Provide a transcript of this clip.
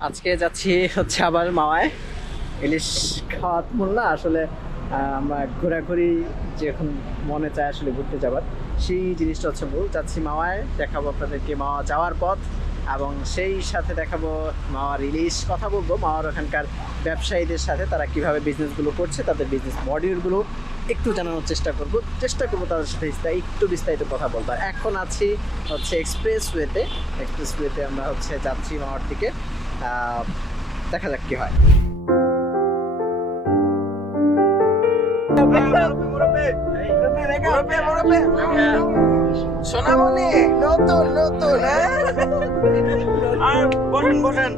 আজকে যাচ্ছি হচ্ছে আবার মামায় ইলিশ খাওয়াত মূল না আসলে আমরা ঘোরাঘুরি যখন মনে চায় আসলে ঘুরতে যাবার সেই জিনিসটা হচ্ছে মূল। যাচ্ছি মামায় দেখাবো আপনাদেরকে মামা যাওয়ার পথ এবং সেই সাথে দেখাবো মামার ইলিশ কথা বলব। মামার ওখানকার ব্যবসায়ীদের সাথে তারা কীভাবে বিজনেসগুলো করছে তাদের বিজনেস মডিউলগুলো একটু জানানোর চেষ্টা করব। চেষ্টা করব তাদের সাথে একটু বিস্তারিত কথা বলব এখন আছি হচ্ছে এক্সপ্রেস ওয়েতে এক্সপ্রেস ওয়েতে আমরা হচ্ছে যাচ্ছি দিকে। আহ, দেখা যাক কি হয়। সোনামণি নতুন নতুন হ্যাঁ? আর বলেন বলেন